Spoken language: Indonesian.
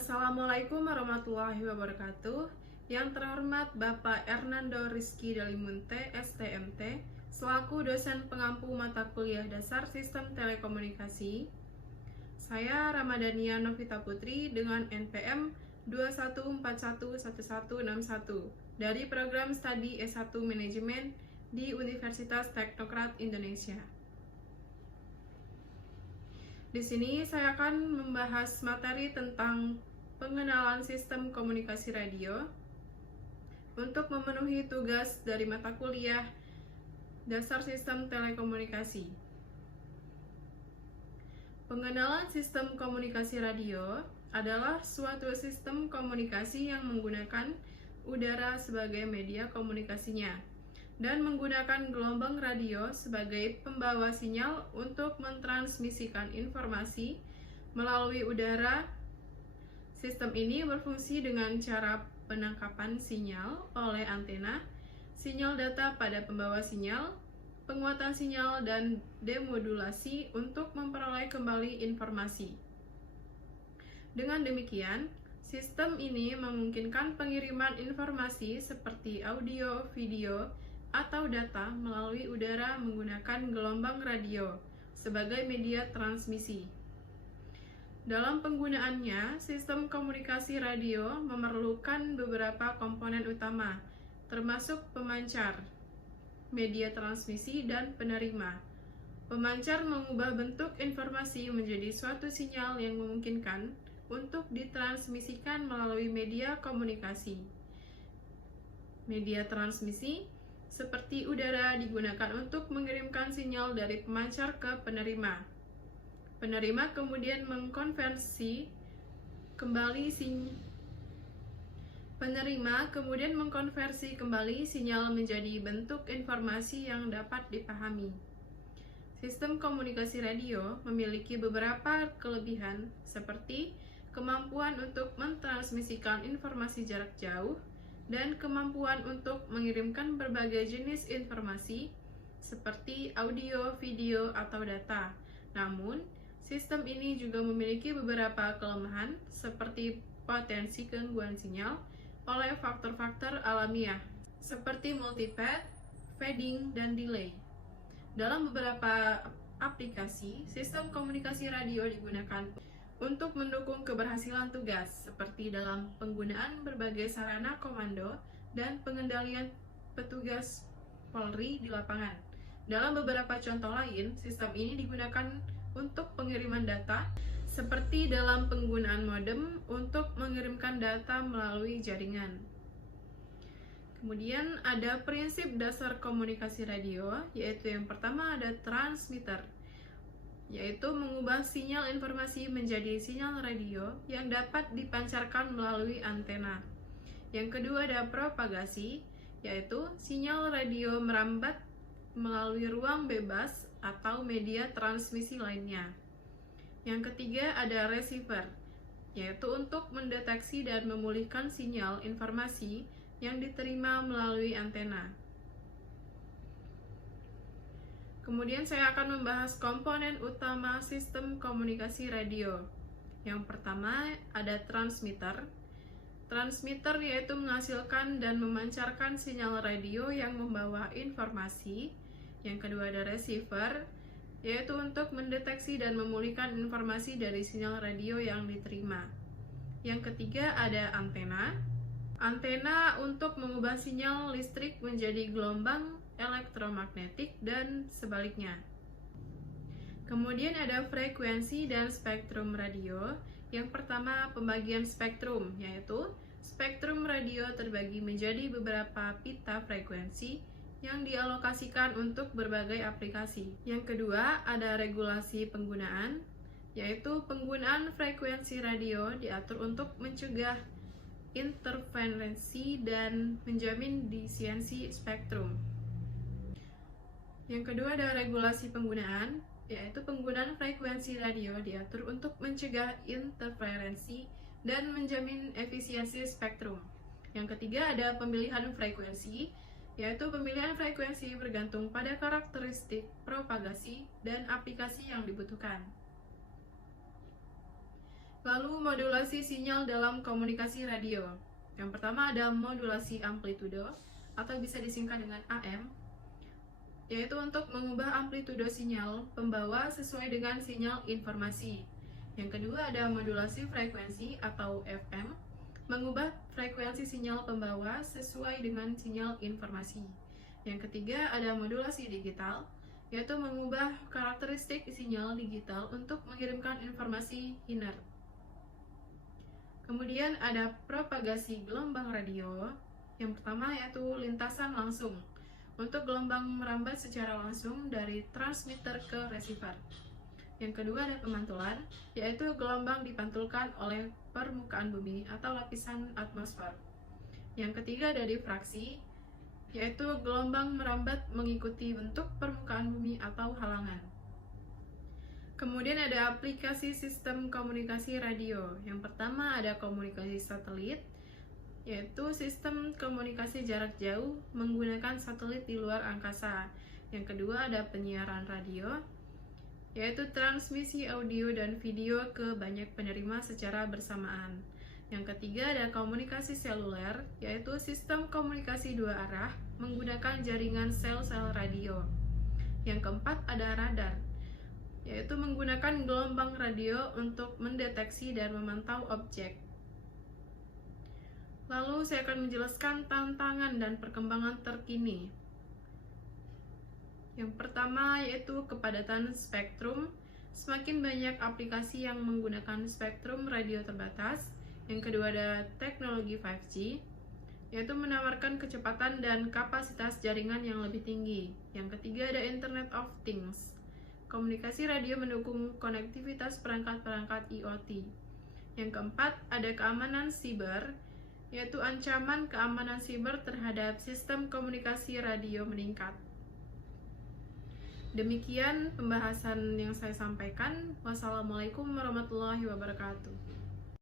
Assalamualaikum warahmatullahi wabarakatuh. Yang terhormat Bapak Hernando Rizky Dalimunte, STMT, selaku dosen pengampu mata kuliah dasar Sistem Telekomunikasi. Saya Ramadhania Novita Putri dengan NPM 21411161 dari program studi S1 Manajemen di Universitas Teknokrat Indonesia. Di sini saya akan membahas materi tentang pengenalan sistem komunikasi radio untuk memenuhi tugas dari mata kuliah dasar sistem telekomunikasi. Pengenalan sistem komunikasi radio adalah suatu sistem komunikasi yang menggunakan udara sebagai media komunikasinya dan menggunakan gelombang radio sebagai pembawa sinyal untuk mentransmisikan informasi melalui udara. Sistem ini berfungsi dengan cara penangkapan sinyal oleh antena, sinyal data pada pembawa sinyal, penguatan sinyal, dan demodulasi untuk memperoleh kembali informasi. Dengan demikian, sistem ini memungkinkan pengiriman informasi seperti audio, video, atau data melalui udara menggunakan gelombang radio sebagai media transmisi. Dalam penggunaannya, sistem komunikasi radio memerlukan beberapa komponen utama, termasuk pemancar, media transmisi, dan penerima. Pemancar mengubah bentuk informasi menjadi suatu sinyal yang memungkinkan untuk ditransmisikan melalui media komunikasi. Media transmisi seperti udara digunakan untuk mengirimkan sinyal dari pemancar ke penerima. Penerima kemudian mengkonversi kembali sinyal menjadi bentuk informasi yang dapat dipahami. Sistem komunikasi radio memiliki beberapa kelebihan seperti kemampuan untuk mentransmisikan informasi jarak jauh dan kemampuan untuk mengirimkan berbagai jenis informasi seperti audio, video, atau data. Namun, sistem ini juga memiliki beberapa kelemahan seperti potensi gangguan sinyal oleh faktor-faktor alamiah seperti multipath, fading, dan delay. Dalam beberapa aplikasi, sistem komunikasi radio digunakan untuk mendukung keberhasilan tugas, seperti dalam penggunaan berbagai sarana komando dan pengendalian petugas Polri di lapangan. Dalam beberapa contoh lain, sistem ini digunakan untuk pengiriman data, seperti dalam penggunaan modem untuk mengirimkan data melalui jaringan. Kemudian ada prinsip dasar komunikasi radio, yaitu yang pertama ada transmitter, yaitu mengubah sinyal informasi menjadi sinyal radio yang dapat dipancarkan melalui antena. Yang kedua ada propagasi, yaitu sinyal radio merambat melalui ruang bebas atau media transmisi lainnya. Yang ketiga ada receiver, yaitu untuk mendeteksi dan memulihkan sinyal informasi yang diterima melalui antena. Kemudian saya akan membahas komponen utama sistem komunikasi radio. Yang pertama ada transmitter. Transmitter yaitu menghasilkan dan memancarkan sinyal radio yang membawa informasi. Yang kedua ada receiver, yaitu untuk mendeteksi dan memulihkan informasi dari sinyal radio yang diterima. Yang ketiga ada antena. Antena untuk mengubah sinyal listrik menjadi gelombang elektromagnetik dan sebaliknya. Kemudian ada frekuensi dan spektrum radio. Yang pertama pembagian spektrum, yaitu spektrum radio terbagi menjadi beberapa pita frekuensi yang dialokasikan untuk berbagai aplikasi. Yang kedua ada regulasi penggunaan, yaitu penggunaan frekuensi radio diatur untuk mencegah interferensi dan menjamin disiensi spektrum. Yang kedua ada regulasi penggunaan, yaitu penggunaan frekuensi radio diatur untuk mencegah interferensi dan menjamin efisiensi spektrum. Yang ketiga ada pemilihan frekuensi, yaitu pemilihan frekuensi bergantung pada karakteristik propagasi dan aplikasi yang dibutuhkan. Lalu modulasi sinyal dalam komunikasi radio. Yang pertama ada modulasi amplitudo atau bisa disingkat dengan AM, yaitu untuk mengubah amplitudo sinyal pembawa sesuai dengan sinyal informasi. Yang kedua ada modulasi frekuensi atau FM, mengubah frekuensi sinyal pembawa sesuai dengan sinyal informasi. Yang ketiga ada modulasi digital, yaitu mengubah karakteristik sinyal digital untuk mengirimkan informasi inert. Kemudian ada propagasi gelombang radio. Yang pertama yaitu lintasan langsung, untuk gelombang merambat secara langsung dari transmitter ke receiver. Yang kedua ada pemantulan, yaitu gelombang dipantulkan oleh permukaan bumi atau lapisan atmosfer. Yang ketiga ada difraksi, yaitu gelombang merambat mengikuti bentuk permukaan bumi atau halangan. Kemudian ada aplikasi sistem komunikasi radio. Yang pertama ada komunikasi satelit, yaitu sistem komunikasi jarak jauh menggunakan satelit di luar angkasa. Yang kedua ada penyiaran radio, yaitu transmisi audio dan video ke banyak penerima secara bersamaan. Yang ketiga ada komunikasi seluler, yaitu sistem komunikasi dua arah menggunakan jaringan sel-sel radio. Yang keempat ada radar, yaitu menggunakan gelombang radio untuk mendeteksi dan memantau objek. Lalu saya akan menjelaskan tantangan dan perkembangan terkini. Yang pertama yaitu kepadatan spektrum. Semakin banyak aplikasi yang menggunakan spektrum radio terbatas. Yang kedua ada teknologi 5G, yaitu menawarkan kecepatan dan kapasitas jaringan yang lebih tinggi. Yang ketiga ada Internet of Things. Komunikasi radio mendukung konektivitas perangkat-perangkat IoT. Yang keempat, ada keamanan siber, yaitu ancaman keamanan siber terhadap sistem komunikasi radio meningkat. Demikian pembahasan yang saya sampaikan. Wassalamualaikum warahmatullahi wabarakatuh.